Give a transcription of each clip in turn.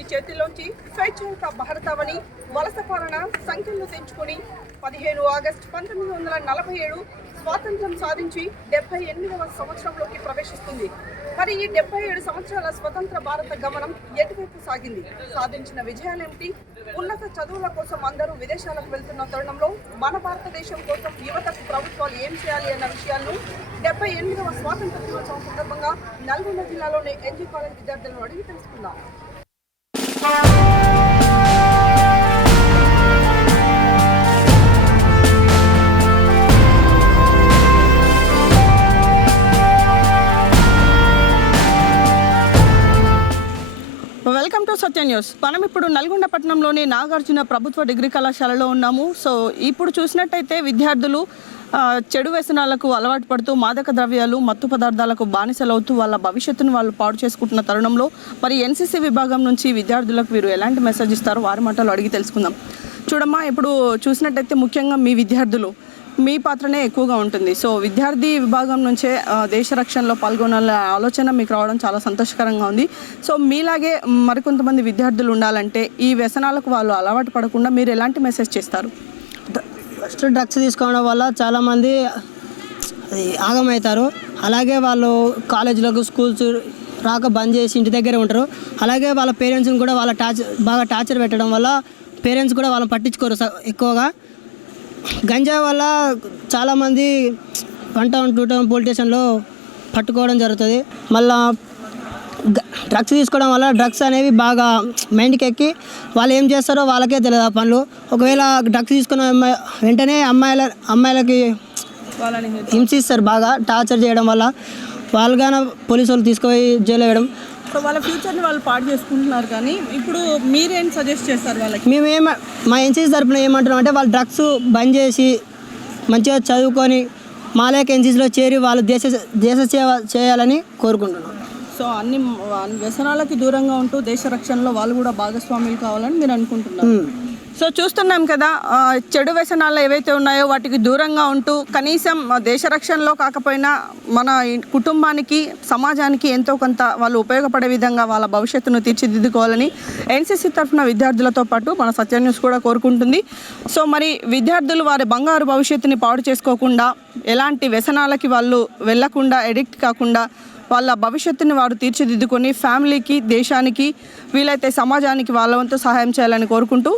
British చేతిలోంచి స్వేచ్ఛాయుత భారతావని వలస పాలన సంఖ్యలు తెంచుకుని 15 ఆగస్టు 1947 స్వాతంత్ర్యం సాధించి 78వ సంవత్సరంలోకి ప్రవేశిస్తుంది. మరి ఈ 77 సంవత్సరాల స్వతంత్ర భారత గమనం ఎటువైపు సాగింది? సాధించిన విజయాలేమిటి? ఉన్నత చదువుల కోసం అందరూ విదేశాలకు వెళ్తున్న తరుణంలో మన భారతదేశం కోసం యువతకు ప్రభుత్వాలు ఏం చేయాలి అన్న విషయాలను 78వ స్వాతంత్ర దినోత్సవం సందర్భంగా నల్గొండ జిల్లాలోని ఎన్జీ కాలేజ్ విద్యార్థులను అడిగి తెలుసుకుందాం. Welcome to Satya news. మనం ఇప్పుడు నల్గొండ పట్టణంలోని నాగార్జున ప్రభుత్వ డిగ్రీ కళాశాలలో ఉన్నాము. సో ఇప్పుడు చూసినట్టయితే విద్యార్థులు చెడు వ్యసనాలకు అలవాటు పడుతూ మాదక ద్రవ్యాలు మత్తు పదార్థాలకు బానిసలవుతూ వాళ్ళ భవిష్యత్తును వాళ్ళు పాడు చేసుకుంటున్న తరుణంలో మరి ఎన్సీసీ విభాగం నుంచి విద్యార్థులకు వీరు ఎలాంటి మెసేజ్ ఇస్తారో వారి మాటలు అడిగి తెలుసుకుందాం. చూడమ్మా, ఇప్పుడు చూసినట్టయితే ముఖ్యంగా మీ విద్యార్థులు మీ పాత్రనే ఎక్కువగా ఉంటుంది. సో విద్యార్థి విభాగం నుంచే దేశ రక్షణలో పాల్గొనాలనే ఆలోచన మీకు రావడం చాలా సంతోషకరంగా ఉంది. సో మీలాగే మరికొంతమంది విద్యార్థులు ఉండాలంటే ఈ వ్యసనాలకు వాళ్ళు అలవాటు పడకుండా మీరు ఎలాంటి మెసేజ్ చేస్తారు? ఫస్ట్ డ్రగ్స్ తీసుకోవడం వల్ల చాలామంది ఆగమవుతారు. అలాగే వాళ్ళు కాలేజీలకు స్కూల్స్ రాక బంద్ చేసి ఇంటి దగ్గరే ఉంటారు. అలాగే వాళ్ళ పేరెంట్స్ని కూడా బాగా టార్చర్ పెట్టడం వల్ల పేరెంట్స్ కూడా వాళ్ళని పట్టించుకోరు ఎక్కువగా. గంజా వల్ల చాలామంది 1 టౌన్ 2 టౌన్ పోలీస్ స్టేషన్లో పట్టుకోవడం జరుగుతుంది. మళ్ళా డ్రగ్స్ తీసుకోవడం వల్ల డ్రగ్స్ అనేవి బాగా మైండ్కి ఎక్కి వాళ్ళు ఏం చేస్తారో వాళ్ళకే తెలియదు ఆ పనులు. ఒకవేళ డ్రగ్స్ తీసుకున్న వెంటనే అమ్మాయిలకి హింసిస్తారు, బాగా టార్చర్ చేయడం వల్ల వాళ్ళగానే పోలీసు వాళ్ళు తీసుకుపోయి జైలు వేయడం. సో వాళ్ళ ఫ్యూచర్ని వాళ్ళు పాడు చేసుకుంటున్నారు. కానీ ఇప్పుడు మీరేం సజెస్ట్ చేస్తారు వాళ్ళకి? మా ఎన్సీసీ తరఫున ఏమంటున్నాం అంటే వాళ్ళు డ్రగ్స్ బంద్ చేసి మంచిగా చదువుకొని మాలేక ఎన్సీసీలో చేరి వాళ్ళు దేశ సేవ చేయాలని కోరుకుంటున్నాం. సో అన్ని వ్యసనాలకి దూరంగా ఉంటూ దేశ రక్షణలో వాళ్ళు కూడా భాగస్వాములు కావాలని మీరు అనుకుంటున్నారు. సో చూస్తున్నాం కదా, చెడు వ్యసనాలు ఏవైతే ఉన్నాయో వాటికి దూరంగా ఉంటూ కనీసం దేశ రక్షణలో కాకపోయినా మన కుటుంబానికి సమాజానికి ఎంతో కొంత వాళ్ళు ఉపయోగపడే విధంగా వాళ్ళ భవిష్యత్తును తీర్చిదిద్దుకోవాలని ఎన్సీసీ తరఫున విద్యార్థులతో పాటు మన సత్య న్యూస్ కూడా కోరుకుంటుంది. సో మరి విద్యార్థులు వారి బంగారు భవిష్యత్తుని పాడు చేసుకోకుండా, ఎలాంటి వ్యసనాలకి వాళ్ళు వెళ్లకుండా, ఎడిక్ట్ కాకుండా వాళ్ళ భవిష్యత్తుని వారు తీర్చిదిద్దుకొని ఫ్యామిలీకి, దేశానికి, వీలైతే సమాజానికి వాళ్ళ వంతు సహాయం చేయాలని కోరుకుంటూ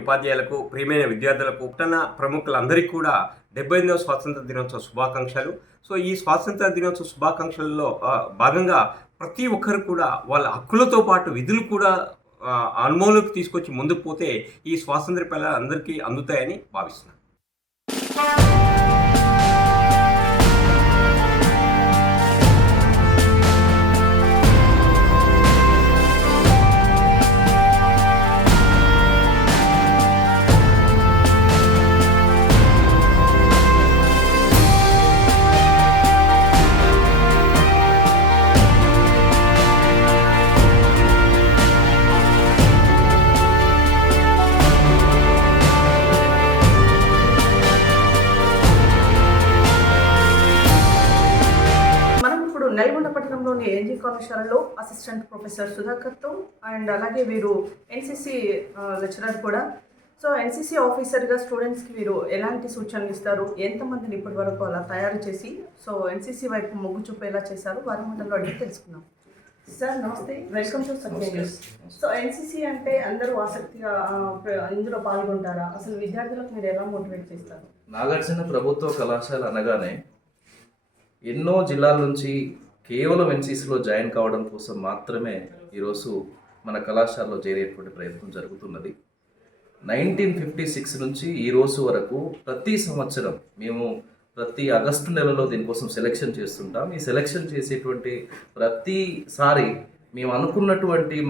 ఉపాధ్యాయులకు, ప్రియమైన విద్యార్థులకు, పట్టణ ప్రముఖులందరికీ కూడా 78వ స్వాతంత్ర దినోత్సవ శుభాకాంక్షలు. సో ఈ స్వాతంత్ర దినోత్సవ శుభాకాంక్షల్లో భాగంగా ప్రతి ఒక్కరు కూడా వాళ్ళ హక్కులతో పాటు విధులు కూడా అనుభవంలోకి తీసుకొచ్చి ముందుకు పోతే ఈ స్వాతంత్ర ఫలాలు అందరికీ అందుతాయని భావిస్తున్నాను. నల్గొండ పట్టణంలోని ఎన్జీ కళాశాలలో అసిస్టెంట్ ప్రొఫెసర్ సుధాకర్తో అండ్ అలాగే వీరు ఎన్సీసీ లెక్చరర్ కూడా. సో ఎన్సీసీ ఆఫీసర్గా స్టూడెంట్స్కి వీరు ఎలాంటి సూచనలు ఇస్తారు, ఎంతమందిని ఇప్పటి వరకు అలా తయారు చేసి సో ఎన్సీసీ వైపు మొగ్గు చూపేలా చేశారు, వారి మాటల్లో అడిగి తెలుసుకుందాం. సార్ నమస్తే, welcome to Satya news. So NCC అంటే అందరూ ఆసక్తిగా ఇందులో పాల్గొంటారా? అసలు విద్యార్థులకు మీరు ఎలా మోటివేట్ చేస్తారు? నాగార్జున ప్రభుత్వ కళాశాల అనగానే ఎన్నో జిల్లాల నుంచి కేవలం ఎన్సీసీలో జాయిన్ కావడం కోసం మాత్రమే ఈరోజు మన కళాశాలలో చేరేటువంటి ప్రయత్నం జరుగుతున్నది. 1956 నుంచి ఈ రోజు వరకు ప్రతి సంవత్సరం మేము ప్రతి ఆగస్టు నెలలో దీనికోసం సెలెక్షన్ చేస్తుంటాం. ఈ సెలెక్షన్ చేసేటువంటి ప్రతిసారి మేము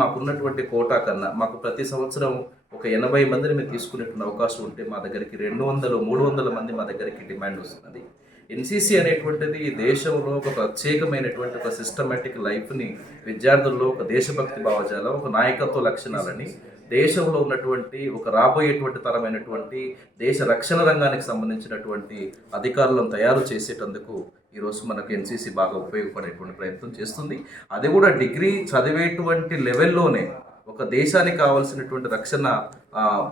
మాకున్నటువంటి కోటా కన్నా మాకు ప్రతి సంవత్సరం ఒక 80 మందిని మేము తీసుకునేటువంటి అవకాశం ఉంటే మా దగ్గరికి 200-300 మంది మా దగ్గరికి డిమాండ్ వస్తున్నది. ఎన్సీసీ అనేటువంటిది ఈ దేశంలో ఒక ప్రత్యేకమైనటువంటి ఒక సిస్టమేటిక్ లైఫ్ని విద్యార్థుల్లో ఒక దేశభక్తి భావజాలం, ఒక నాయకత్వ లక్షణాలని దేశంలో ఉన్నటువంటి ఒక రాబోయేటువంటి తరమైనటువంటి దేశ రక్షణ రంగానికి సంబంధించినటువంటి అధికారులను తయారు చేసేటందుకు ఈరోజు మనకు ఎన్సీసీ బాగా ఉపయోగపడేటువంటి ప్రయత్నం చేస్తుంది. అది కూడా డిగ్రీ చదివేటువంటి లెవెల్లోనే ఒక దేశానికి కావాల్సినటువంటి రక్షణ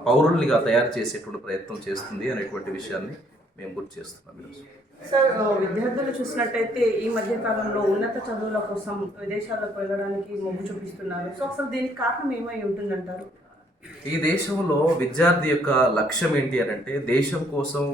పౌరుల్నిగా తయారు చేసేటువంటి ప్రయత్నం చేస్తుంది అనేటువంటి విషయాన్ని మేము గుర్తు చేస్తున్నాం ఈరోజు. సార్, విద్యార్థులు చూసినట్టయితే ఈ మధ్య కాలంలో ఉన్నత చదువుల కోసం విదేశాలకు వెళ్ళడానికి మొగ్గు చూపిస్తున్నారు. సో అసలు దీనికి కారణం ఏమై ఉంటుందంటారు? ఈ దేశంలో విద్యార్థి యొక్క లక్ష్యం ఏంటి అని అంటే దేశం కోసం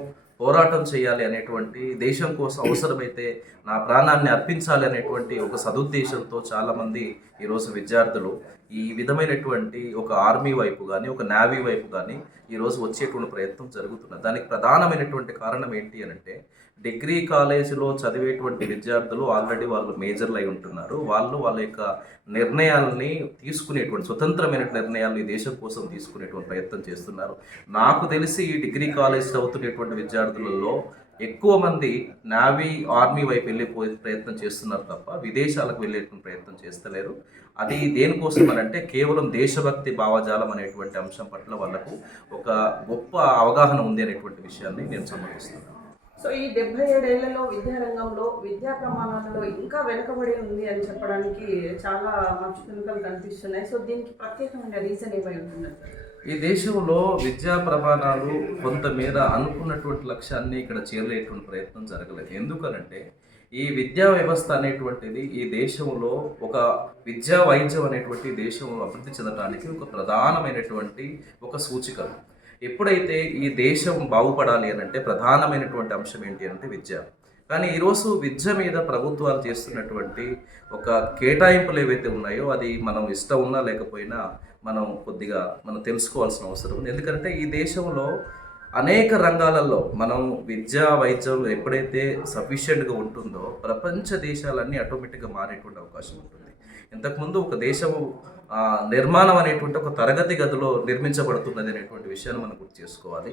పోరాటం చేయాలి అనేటువంటి, దేశం కోసం అవసరమైతే నా ప్రాణాన్ని అర్పించాలి అనేటువంటి ఒక సదుద్దేశంతో చాలామంది ఈరోజు విద్యార్థులు ఈ విధమైనటువంటి ఒక ఆర్మీ వైపు కానీ ఒక నేవీ వైపు కానీ ఈరోజు వచ్చేటువంటి ప్రయత్నం జరుగుతున్నది. దానికి ప్రధానమైనటువంటి కారణం ఏంటి అని అంటే డిగ్రీ కాలేజీలో చదివేటువంటి విద్యార్థులు ఆల్రెడీ వాళ్ళు మేజర్లు అయి ఉంటున్నారు. వాళ్ళు వాళ్ళ యొక్క నిర్ణయాలని తీసుకునేటువంటి స్వతంత్రమైన నిర్ణయాలు ఈ దేశం కోసం తీసుకునేటువంటి ప్రయత్నం చేస్తున్నారు. నాకు తెలిసి ఈ డిగ్రీ కాలేజ్ చదువుతున్నటువంటి విద్యార్థులలో ఎక్కువ మంది నేవీ ఆర్మీ వైపు వెళ్ళిపోయే ప్రయత్నం చేస్తున్నారు తప్ప విదేశాలకు వెళ్ళేటువంటి ప్రయత్నం చేస్తలేరు. అది దేనికోసం అని అంటే కేవలం దేశభక్తి భావజాలం అనేటువంటి అంశం పట్ల వాళ్ళకు ఒక గొప్ప అవగాహన ఉంది అనేటువంటి విషయాన్ని నేను సమర్థిస్తున్నాను. సో ఈ 77 ఏళ్లలో విద్యారంగంలో విద్యా ప్రమాణాలలో ఇంకా వెనుకబడి ఉంది అని చెప్పడానికి చాలా మంచి తునకలు కనిపిస్తున్నాయి. సో దీనికి ప్రత్యేకమైన రీజన్ ఏమై ఉంటుందంటే ఈ దేశంలో విద్యా ప్రమాణాలు కొంతమేర అనుకున్నటువంటి లక్ష్యాన్ని ఇక్కడ చేరలేటువంటి ప్రయత్నం జరగలేదు. ఎందుకనంటే ఈ విద్యా వ్యవస్థ అనేటువంటిది ఈ దేశంలో ఒక విద్యా వైద్యం అనేటువంటి దేశంలో అభివృద్ధి చెందడానికి ఒక ప్రధానమైనటువంటి ఒక సూచికలు. ఎప్పుడైతే ఈ దేశం బాగుపడాలి అని అంటే ప్రధానమైనటువంటి అంశం ఏంటి అంటే విద్య. కానీ ఈరోజు విద్య మీద ప్రభుత్వాలు చేస్తున్నటువంటి ఒక కేటాయింపులు ఏవైతే ఉన్నాయో అది మనం ఇష్టం ఉన్నా లేకపోయినా మనం తెలుసుకోవాల్సిన అవసరం ఉంది. ఎందుకంటే ఈ దేశంలో అనేక రంగాలలో మనం విద్యా వైద్యం ఎప్పుడైతే సఫిషియెంట్గా ఉంటుందో ప్రపంచ దేశాలన్నీ ఆటోమేటిక్గా మారేటువంటి అవకాశం ఉంటుంది. ఇంతకుముందు ఒక దేశము నిర్మాణం అనేటువంటి ఒక తరగతి గదిలో నిర్మించబడుతున్నది అనేటువంటి విషయాన్ని మనం గుర్తు చేసుకోవాలి.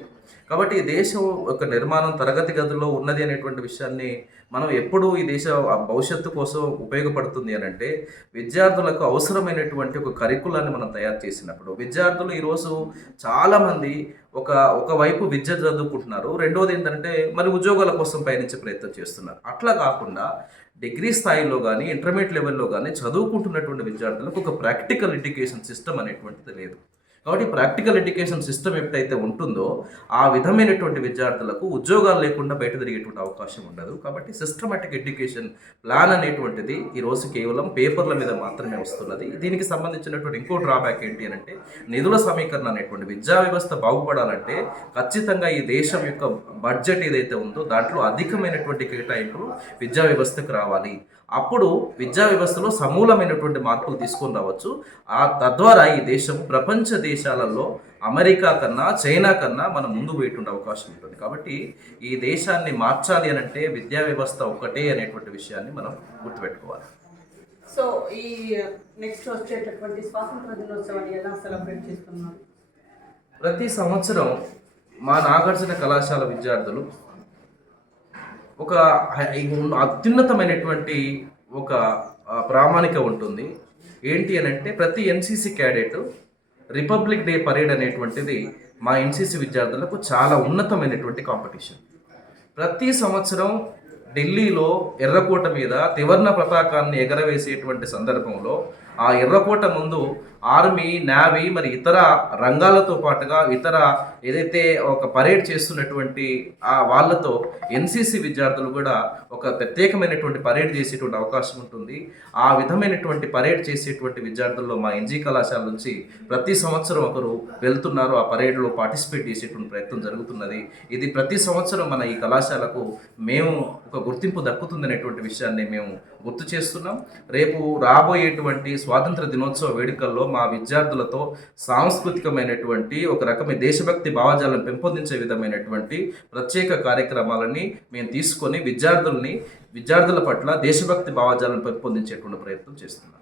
కాబట్టి ఈ దేశం ఒక నిర్మాణం తరగతి గదిలో ఉన్నది అనేటువంటి విషయాన్ని మనం ఎప్పుడు ఈ దేశ భవిష్యత్తు కోసం ఉపయోగపడుతుంది అని అంటే విద్యార్థులకు అవసరమైనటువంటి ఒక కరికులాన్ని మనం తయారు చేసినప్పుడు విద్యార్థులు ఈరోజు చాలామంది ఒకవైపు విద్య చదువుకుంటున్నారు, రెండోది ఏంటంటే మరి ఉద్యోగాల కోసం పయనించే ప్రయత్నం చేస్తున్నారు. అట్లా కాకుండా డిగ్రీ స్థాయిలో కానీ ఇంటర్మీడియట్ లెవెల్లో కానీ చదువుకుంటున్నటువంటి విద్యార్థులకు ఒక ప్రాక్టికల్ ఎడ్యుకేషన్ సిస్టమ్ అనేటువంటిది లేదు. కాబట్టి ప్రాక్టికల్ ఎడ్యుకేషన్ సిస్టమ్ ఎప్పుడైతే ఉంటుందో ఆ విధమైనటువంటి విద్యార్థులకు ఉద్యోగాలు లేకుండా బయట తిరిగేటువంటి అవకాశం ఉండదు. కాబట్టి సిస్టమాటిక్ ఎడ్యుకేషన్ ప్లాన్ అనేటువంటిది ఈరోజు కేవలం పేపర్ల మీద మాత్రమే వస్తున్నది. దీనికి సంబంధించినటువంటి ఇంకో డ్రాబ్యాక్ ఏంటి అని అంటే నిధుల సమీకరణ అనేటువంటి విద్యా వ్యవస్థ బాగుపడాలంటే ఖచ్చితంగా ఈ దేశం యొక్క బడ్జెట్ ఏదైతే ఉందో దాంట్లో అధికమైనటువంటి కేటాయింపులు విద్యా వ్యవస్థకు రావాలి. అప్పుడు విద్యా వ్యవస్థలో సమూలమైనటువంటి మార్పులు తీసుకొని రావచ్చు. తద్వారా ఈ దేశం ప్రపంచ దేశాలలో అమెరికా కన్నా చైనా కన్నా మనం ముందు పోయేటువంటి అవకాశం ఉంటుంది. కాబట్టి ఈ దేశాన్ని మార్చాలి అని అంటే విద్యా వ్యవస్థ ఒకటే అనేటువంటి విషయాన్ని మనం గుర్తుపెట్టుకోవాలి. సో ఈ నెక్స్ట్ వచ్చేటటువంటి స్వాతంత్ర దినోత్సవాన్ని ఎలా సెలబ్రేట్ చేస్తున్నారు? ప్రతి సంవత్సరం మా నాగార్జున కళాశాల విద్యార్థులు ఒక అత్యున్నతమైనటువంటి ఒక ప్రామాణిక ఉంటుంది. ఏంటి అని అంటే ప్రతి NCC cadet republic day parade అనేటువంటిది మా ఎన్సీసీ విద్యార్థులకు చాలా ఉన్నతమైనటువంటి కాంపిటీషన్. ప్రతి సంవత్సరం ఢిల్లీలో ఎర్రకోట మీద త్రివర్ణ పతాకాన్ని ఎగరవేసేటువంటి సందర్భంలో ఆ ఎర్రకోట ముందు ఆర్మీ, నేవీ మరి ఇతర రంగాలతో పాటుగా ఇతర ఏదైతే ఒక పరేడ్ చేస్తున్నటువంటి వాళ్ళతో ఎన్సీసీ విద్యార్థులు కూడా ఒక ప్రత్యేకమైనటువంటి పరేడ్ చేసేటువంటి అవకాశం ఉంటుంది. ఆ విధమైనటువంటి పరేడ్ చేసేటువంటి విద్యార్థుల్లో మా ఎన్జీ కళాశాల నుంచి ప్రతి సంవత్సరం ఒకరు వెళ్తున్నారు. ఆ పరేడ్లో పార్టిసిపేట్ చేసేటువంటి ప్రయత్నం జరుగుతున్నది. ఇది ప్రతి సంవత్సరం మన ఈ కళాశాలకు మేము ఒక గుర్తింపు దక్కుతుందనేటువంటి విషయాన్ని మేము గుర్తు చేస్తున్నాం. రేపు రాబోయేటువంటి స్వాతంత్ర దినోత్సవ వేడుకల్లో మా విద్యార్థులతో సాంస్కృతికమైనటువంటి ఒక రకమైన దేశభక్తి భావజాలను పెంపొందించే విధమైనటువంటి ప్రత్యేక కార్యక్రమాలని మేము తీసుకొని విద్యార్థుల పట్ల దేశభక్తి భావజాలను పెంపొందించేటువంటి ప్రయత్నం చేస్తున్నాం.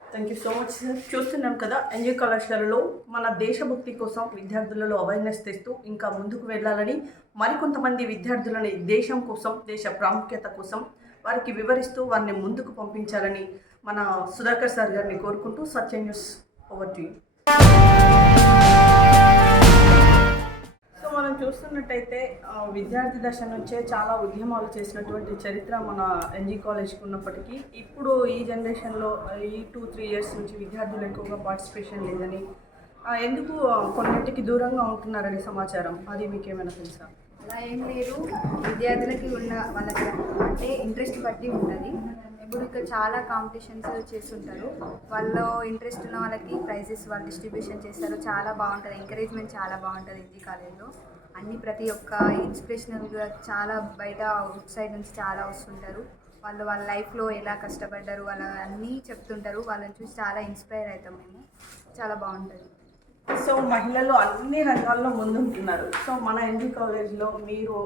Thank you so much sir. చూస్తున్నాం కదా, ఎన్జీ కళాశాలలో మన దేశభక్తి కోసం విద్యార్థులలో అవేర్నెస్ తెస్తూ ఇంకా ముందుకు వెళ్ళాలని మరికొంతమంది విద్యార్థులని దేశం కోసం, దేశ ప్రాముఖ్యత కోసం వారికి వివరిస్తూ వారిని ముందుకు పంపించాలని మన సుధాకర్ సార్ గారిని కోరుకుంటూ Satya news over to you. So మనం చూస్తున్నట్టయితే విద్యార్థి దశ నుంచే చాలా ఉద్యమాలు చేసినటువంటి చరిత్ర మన ఎన్జీ కాలేజ్కి ఉన్నప్పటికీ ఇప్పుడు ఈ జనరేషన్లో ఈ 2-3 ఇయర్స్ నుంచి విద్యార్థులు ఎక్కువగా పార్టిసిపేషన్ లేదని ఎందుకు కొన్నింటికి దూరంగా ఉంటున్నారనే సమాచారం, అది మీకేమైనా తెలుసా? అలా ఏం లేదు, విద్యార్థులకి ఉన్న వాళ్ళకి అంటే ఇంట్రెస్ట్ బట్టి ఉంటుంది. ఇప్పుడు ఇక్కడ చాలా కాంపిటీషన్స్ చేస్తుంటారు, వాళ్ళు ఇంట్రెస్ట్ ఉన్న వాళ్ళకి ప్రైజెస్ వాళ్ళు డిస్ట్రిబ్యూషన్ చేస్తారు. చాలా బాగుంటుంది, ఎంకరేజ్మెంట్ చాలా బాగుంటుంది ఎన్జీ కాలేజ్లో. అన్ని ప్రతి ఒక్క ఇన్స్పిరేషనల్గా చాలా బయట అవుట్ సైడ్ నుంచి చాలా వస్తుంటారు. వాళ్ళు వాళ్ళ లైఫ్లో ఎలా కష్టపడ్డారు వాళ్ళ అన్నీ చెప్తుంటారు. వాళ్ళని చూసి చాలా ఇన్స్పైర్ అవుతాం మేము. చాలా బాగుంటుంది. సో మహిళలు అన్ని రంగాల్లో ముందుంటున్నారు. సో మన ఎన్జీ కాలేజ్లో మీరు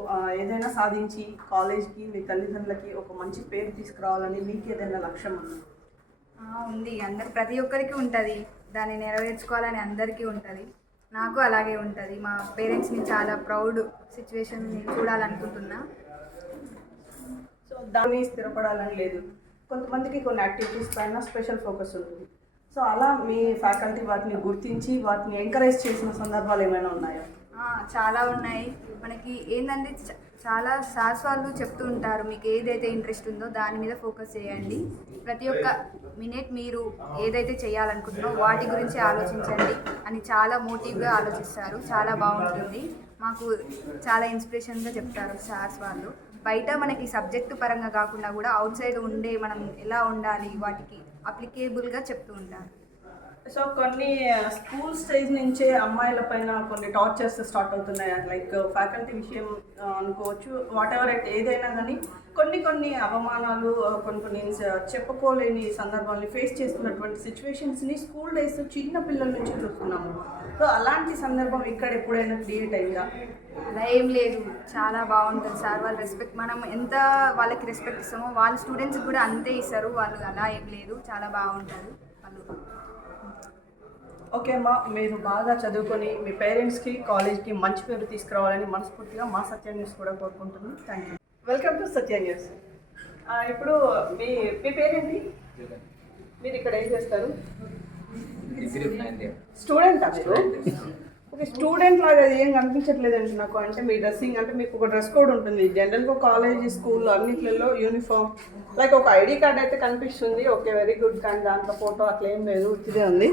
ఏదైనా సాధించి కాలేజ్కి మీ తల్లిదండ్రులకి ఒక మంచి పేరు తీసుకురావాలని మీకు ఏదైనా లక్ష్యం ఉంది? ఉంది, ప్రతి ఒక్కరికి ఉంటుంది. దాన్ని నెరవేర్చుకోవాలని అందరికీ ఉంటుంది. నాకు అలాగే ఉంటుంది. మా పేరెంట్స్ని చాలా ప్రౌడ్ సిచ్యువేషన్ చూడాలనుకుంటున్నా. సో దాన్ని స్థిరపడాలని లేదు, కొంతమందికి కొన్ని యాక్టివిటీస్ పైన స్పెషల్ ఫోకస్ ఉంటుంది. సో అలా మీ ఫ్యాకల్టీ వాటిని గుర్తించి వాటిని ఎంకరేజ్ చేసిన సందర్భాలు ఏమైనా ఉన్నాయా? చాలా ఉన్నాయి. మనకి ఏంటంటే చాలా సార్స్ వాళ్ళు చెప్తూ ఉంటారు, మీకు ఏదైతే ఇంట్రెస్ట్ ఉందో దాని మీద ఫోకస్ చేయండి. ప్రతి ఒక్క మినిట్ మీరు ఏదైతే చేయాలనుకుంటున్నారో వాటి గురించి ఆలోచించండి అని చాలా మోటివ్గా ఆలోచిస్తారు. చాలా బాగుంటుంది. మాకు చాలా ఇన్స్పిరేషన్గా చెప్తారు సార్స్ వాళ్ళు. బయట మనకి సబ్జెక్టు పరంగా కాకుండా కూడా అవుట్ సైడ్ ఉండే మనం ఎలా ఉండాలి వాటికి అప్లికేబుల్గా చెప్తూ ఉంటారు. సో కొన్ని స్కూల్ స్టేజ్ నుంచే అమ్మాయిల పైన కొన్ని టార్చర్స్ స్టార్ట్ అవుతున్నాయి. లైక్ ఫ్యాకల్టీ విషయం అనుకోవచ్చు, వాట్ ఎవర్ ఏదైనా కానీ కొన్ని అవమానాలు, కొన్ని చెప్పుకోలేని సందర్భాలని ఫేస్ చేస్తున్నటువంటి సిచ్యువేషన్స్ని స్కూల్ డేస్ చిన్న పిల్లల నుంచి చూస్తున్నాము. సో అలాంటి సందర్భం ఇక్కడ ఎప్పుడైనా క్రియేట్ అయిందా? అలా ఏం లేదు, చాలా బాగుంటుంది సార్. వాళ్ళ రెస్పెక్ట్ మనం ఎంత వాళ్ళకి రెస్పెక్ట్ ఇస్తామో వాళ్ళ స్టూడెంట్స్కి కూడా అంతే ఇస్తారు వాళ్ళు. అలా ఏం లేదు, చాలా బాగుంటుంది వాళ్ళు. ఓకే అమ్మా, మీరు బాగా చదువుకొని మీ పేరెంట్స్కి కాలేజ్కి మంచి పేరు తీసుకురావాలని మనస్ఫూర్తిగా మా సత్య న్యూస్ కూడా కోరుకుంటున్నాను. Thank you. Welcome to Satya news. ఇప్పుడు మీ పేరేంటి? మీరు ఇక్కడ ఏం చేస్తారు? స్టూడెంటా మీరు? ఓకే, స్టూడెంట్ లాగా అది ఏం కనిపించట్లేదండి నాకు. అంటే మీ డ్రెస్సింగ్ అంటే మీకు ఒక డ్రెస్ కోడ్ ఉంటుంది జనరల్గా కాలేజ్ స్కూల్ అన్నింటిలో యూనిఫామ్, లైక్ ఒక ఐడి కార్డ్ అయితే కనిపిస్తుంది. Okay, very good. కానీ దాంట్లో ఫోటో అట్లా ఏం లేదు, ఉత్తిదే ఉంది.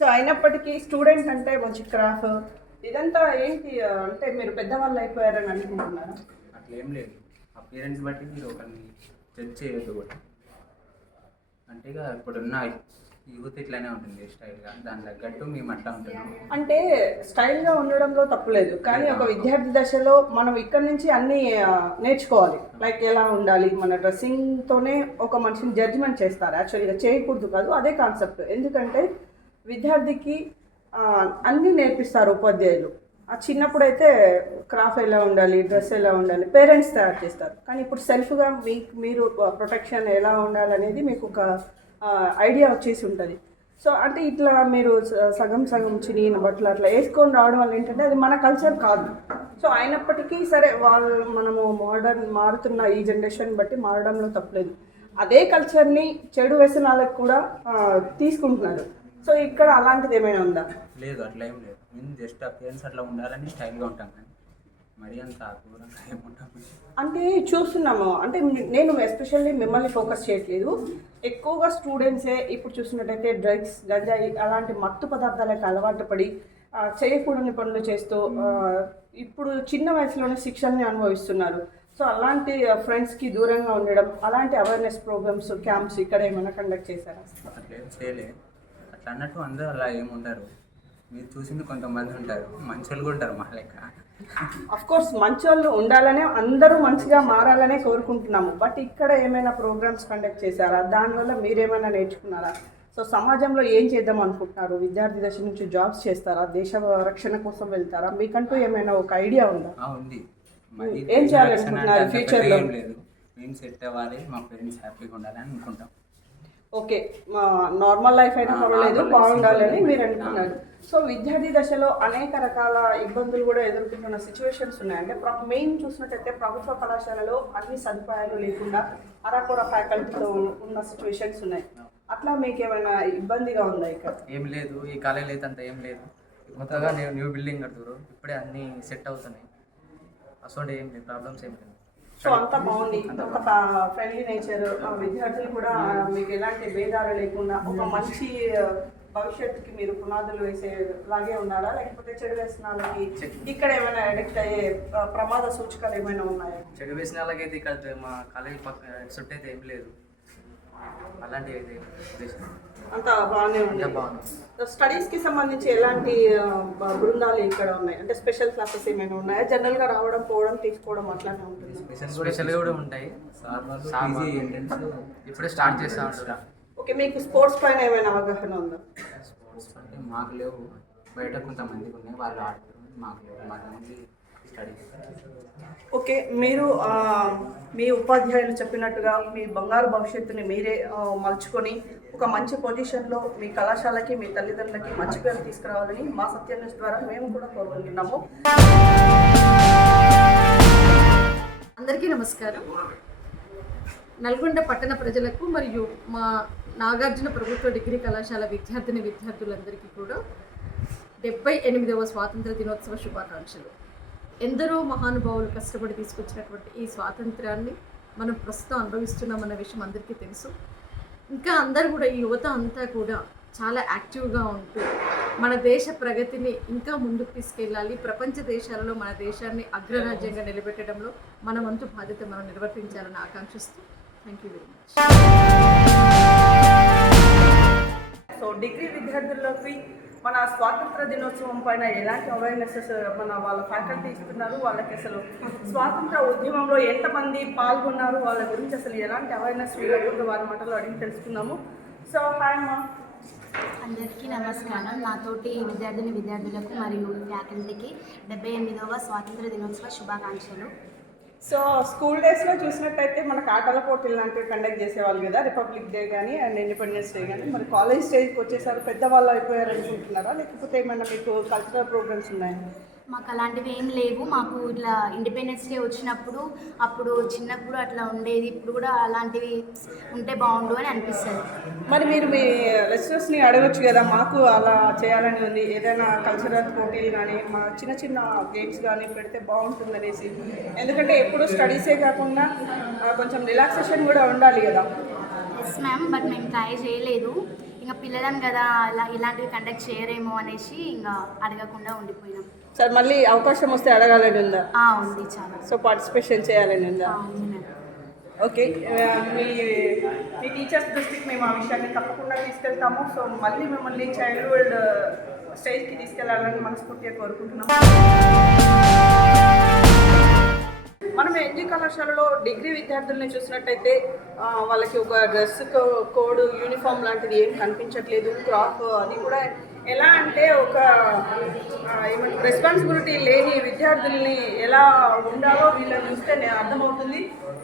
సో అయినప్పటికీ స్టూడెంట్ అంటే మంచి క్రాఫ్ ఇదంతా ఏంటి అంటే మీరు పెద్దవాళ్ళు అయిపోయారని అనుకుంటున్నారా? అట్లా ఏం లేదు, అపియరెన్స్ బట్టి మీరు ఒకరిని జడ్జ్ చేయవద్దు కూడా. అంటే ఇక ఇప్పుడున్న యూత్ ఇట్లానే ఉంటుంది స్టైల్గా, దాని తగ్గట్టు మేము అట్లా ఉంటున్నాం. అంటే స్టైల్గా ఉండడంలో తప్పులేదు, కానీ ఒక విద్యార్థి దశలో మనం ఇక్కడ నుంచి అన్నీ నేర్చుకోవాలి. లైక్ ఎలా ఉండాలి, మన డ్రెస్సింగ్తోనే ఒక మనిషిని జడ్జిమెంట్ చేస్తారు. యాక్చువల్గా చేయకూడదు కాదు, అదే కాన్సెప్ట్. ఎందుకంటే విద్యార్థికి అన్నీ నేర్పిస్తారు ఉపాధ్యాయులు. ఆ చిన్నప్పుడైతే క్రాఫ్ట్ ఎలా ఉండాలి, డ్రెస్ ఎలా ఉండాలి పేరెంట్స్ తయారు చేస్తారు. కానీ ఇప్పుడు సెల్ఫ్గా మీరు ప్రొటెక్షన్ ఎలా ఉండాలనేది మీకు ఒక ఐడియా వచ్చేసి ఉంటుంది. సో అంటే ఇట్లా మీరు సగం చిన్న బట్టలు అట్లా వేసుకొని రావడం వల్ల ఏంటంటే అది మన కల్చర్ కాదు. సో అయినప్పటికీ సరే మనము మారుతున్న ఈ జనరేషన్ బట్టి మారడంలో తప్పలేదు. అదే కల్చర్ని చెడు వ్యసనాలకు కూడా తీసుకుంటున్నారు. సో ఇక్కడ అలాంటిది ఏమైనా ఉందా? లేదు, అట్లా ఏం లేదు. మేము జస్ట్ అపియరెన్స్ అట్లా ఉండాలని స్టైల్గా ఉంటాం, కానీ మరీ అంత దూరంగా ఏముంటాం అంటే చూస్తున్నాము. అంటే నేను ఎస్పెషల్లీ మిమ్మల్ని ఫోకస్ చేయట్లేదు, ఎక్కువగా స్టూడెంట్సే ఇప్పుడు చూసినట్టయితే డ్రగ్స్, గంజాయి అలాంటి మత్తు పదార్థాలకు అలవాటు పడి చేయకూడని పనులు చేస్తూ ఇప్పుడు చిన్న వయసులోనే శిక్షల్ని అనుభవిస్తున్నారు. సో అలాంటి ఫ్రెండ్స్కి దూరంగా ఉండడం, అలాంటి అవేర్నెస్ ప్రోగ్రామ్స్, క్యాంప్స్ ఇక్కడ ఏమైనా కండక్ట్ చేశారా? అట్లా ఏం చేయలేదు. అట్లా అన్నట్టు అందరూ అలా ఏమి ఉండరు. మీరు చూసింది కొంతమంది ఉంటారు, మంచోళ్ళు కూడా ఉంటారు మా లెక్క. అఫ్కోర్స్ మంచోళ్ళు ఉండాలనే, అందరూ మంచిగా మారాలనే కోరుకుంటున్నాము. బట్ ఇక్కడ ఏమైనా ప్రోగ్రామ్స్ కండక్ట్ చేశారా? దానివల్ల మీరేమైనా నేర్చుకున్నారా? సో సమాజంలో ఏం చేద్దాం అనుకుంటున్నారు? విద్యార్థి దశ నుంచి జాబ్స్ చేస్తారా? దేశ రక్షణ కోసం వెళ్తారా? మీకంటూ ఏమైనా ఒక ఐడియా ఉందా? ఉంది. ఏం చేయాలనుకుంటున్నారు ఫ్యూచర్లో? ఏం లేదు, మేము సెట్ అవ్వాలి, మా పేరెంట్స్ హ్యాపీగా ఉండాలని అనుకుంటాం. ఓకే, నార్మల్ లైఫ్ అయినా పర్వాలేదు, బాగుండాలని మీరు అనుకున్నారు. సో విద్యార్థి దశలో అనేక రకాల ఇబ్బందులు కూడా ఎదుర్కొంటున్న సిచ్యువేషన్స్ ఉన్నాయి. అంటే మెయిన్ చూసినట్టయితే ప్రభుత్వ కళాశాలలో అన్ని సదుపాయాలు లేకుండా అరాకొర ఫ్యాకల్టీతో ఉన్న సిచ్యువేషన్స్ ఉన్నాయి. అట్లా మీకు ఏమైనా ఇబ్బందిగా ఉందా ఇక్కడ? ఏం లేదు, ఈ కాలేజీలో అయితే అంత ఏం లేదు. కొత్తగా న్యూ బిల్డింగ్ కడుతున్నారు, ఇప్పుడే అన్నీ సెట్ అవుతున్నాయి. అసలు ఏం లేదు, ప్రాబ్లమ్స్ ఏం లేదు. సో అంతా బాగుంది, ఒక ఫ్రెండ్లీ నేచర్, విద్యార్థులు కూడా మీకు ఎలాంటి భేదాలు లేకుండా ఒక మంచి భవిష్యత్తుకి మీరు పునాదులు వేసేలాగే ఉన్నారా, లేకపోతే చెడు వ్యసనాలకి ఇక్కడ ఏమైనా అడిక్ట్ అయ్యే ప్రమాద సూచికలు ఏమైనా ఉన్నాయా? చెడు వేసిన వాళ్ళకైతే ఇక్కడ మా కాలేజీ పక్క చుట్టూ అయితే ఏం లేదు, అలాంటివి అయితే ఉద్దేశం. అంతా బాగానే ఉంది. అంతా బాగుంది. స్టడీస్కి సంబంధించి ఎలాంటి బృందాలు ఇక్కడ ఉన్నాయి, అంటే స్పెషల్ క్లాసెస్ ఏమైనా ఉన్నాయా? జనరల్గా రావడం పోవడం తీసుకోవడం అట్లానే ఉంటుంది? స్పెషల్ కూడా ఉంటాయి. ఇప్పుడే స్టార్ట్ చేస్తా ఉంటారు. ఓకే, మీకు స్పోర్ట్స్ పైన ఏమైనా అవగాహన ఉందా? స్పోర్ట్స్ అంటే మాకు లేవు, బయట కొంతమందికి ఉన్నాయి, వాళ్ళు ఆడుతారు. మాకు లేవు, మాకు ఓన్లీ స్టడీ. ఓకే, మీరు మీ ఉపాధ్యాయులు చెప్పినట్టుగా మీ బంగారు భవిష్యత్తుని మీరే మలుచుకొని ఒక మంచి పొజిషన్లో మీ కళాశాలకి మీ తల్లిదండ్రులకి మంచి పేరు తీసుకురావాలని మా సత్య న్యూస్ ద్వారా మేము కూడా కోరుకుంటున్నాము. అందరికీ నమస్కారం. నల్గొండ పట్టణ ప్రజలకు మరియు మా నాగార్జున ప్రభుత్వ డిగ్రీ కళాశాల విద్యార్థులందరికీ కూడా 78వ స్వాతంత్ర దినోత్సవ శుభాకాంక్షలు. ఎందరో మహానుభావులు కష్టపడి తీసుకొచ్చినటువంటి ఈ స్వాతంత్రాన్ని మనం ప్రస్తుతం అనుభవిస్తున్నామన్న విషయం అందరికీ తెలుసు. ఇంకా అందరూ కూడా, ఈ యువత అంతా కూడా చాలా యాక్టివ్గా ఉంటూ మన దేశ ప్రగతిని ఇంకా ముందుకు తీసుకెళ్ళాలి. ప్రపంచ దేశాలలో మన దేశాన్ని అగ్రరాజ్యంగా నిలబెట్టడంలో మన వంతు బాధ్యత మనం నిర్వర్తించాలని ఆకాంక్షిస్తూ thank you very much. So degree విద్యార్థులకి మన స్వాతంత్ర దినోత్సవం పైన ఎలాంటి అవేర్నెసెస్ మన వాళ్ళ ఫ్యాకల్టీ ఇస్తున్నారు, వాళ్ళకి అసలు స్వాతంత్ర ఉద్యమంలో ఎంతమంది పాల్గొన్నారు, వాళ్ళ గురించి అసలు ఎలాంటి అవేర్నెస్ వీళ్ళకుండా వారి మాటలు అడిగి తెలుసుకున్నాము. సో హాయ్ అమ్మా. అందరికీ నమస్కారం. నాతోటి విద్యార్థులకు మరియు ఫ్యాకల్టీకి 78వ స్వాతంత్ర దినోత్సవ శుభాకాంక్షలు. సో స్కూల్ డేస్లో చూసినట్టయితే మనకు ఆటల పోటీలు లాంటివి కండక్ట్ చేసేవాళ్ళు కదా, రిపబ్లిక్ డే కానీ అండ్ ఇండిపెండెన్స్ డే కానీ. మరి కాలేజ్ స్టేజ్కి వచ్చేసరికి పెద్దవాళ్ళు అయిపోయారు అనుకుంటున్నారా, లేకపోతే ఏమైనా మీకు కల్చరల్ ప్రోగ్రామ్స్ ఉన్నాయా? మాకు అలాంటివి ఏం లేవు. మాకు ఇట్లా ఇండిపెండెన్స్ డే వచ్చినప్పుడు అప్పుడు చిన్నప్పుడు అట్లా ఉండేది, ఇప్పుడు కూడా అలాంటివి ఉంటే బాగుండు అని అనిపిస్తుంది. మరి మీరు మీ లెక్చరర్స్ని అడగచ్చు కదా, మాకు అలా చేయాలని ఉంది, ఏదైనా కల్చరల్ పోటీలు కానీ మా చిన్న చిన్న గేమ్స్ కానీ పెడితే బాగుంటుంది అనేసి. ఎందుకంటే ఎప్పుడు స్టడీసే కాకుండా కొంచెం రిలాక్సేషన్ కూడా ఉండాలి కదా. ఎస్ మ్యామ్, బట్ మేము ట్రై చేయలేదు. ఇంకా పిల్లలం కదా, ఇలాంటివి కండక్ట్ చేయరేమో అనేసి ఇంకా అడగకుండా ఉండిపోయినాం. సార్ మళ్ళీ అవకాశం వస్తే అడగాలని ఉందా? ఉంది చాలా. సో పార్టిసిపేషన్ చేయాలని ఉందా? ఉంది మ్యామ్. ఓకే, మీ టీచర్స్ దృష్టికి మేము ఆ విషయాన్ని తప్పకుండా తీసుకెళ్తాము. సో మళ్ళీ మిమ్మల్ని చైల్డ్హుడ్ స్టేజ్కి తీసుకెళ్లాలని మనస్ఫూర్తిగా కోరుకుంటున్నాము. మనం ఎన్జీ కళాశాలలో డిగ్రీ విద్యార్థుల్ని చూసినట్టయితే వాళ్ళకి ఒక డ్రెస్ కోడ్, యూనిఫామ్ లాంటిది ఏం కనిపించట్లేదు. క్రాఫ్ అది కూడా ఎలా అంటే ఒక ఏమంటే రెస్పాన్సిబిలిటీ లేని విద్యార్థుల్ని ఎలా ఉండాలో వీళ్ళని చూస్తే అర్థమవుతుంది.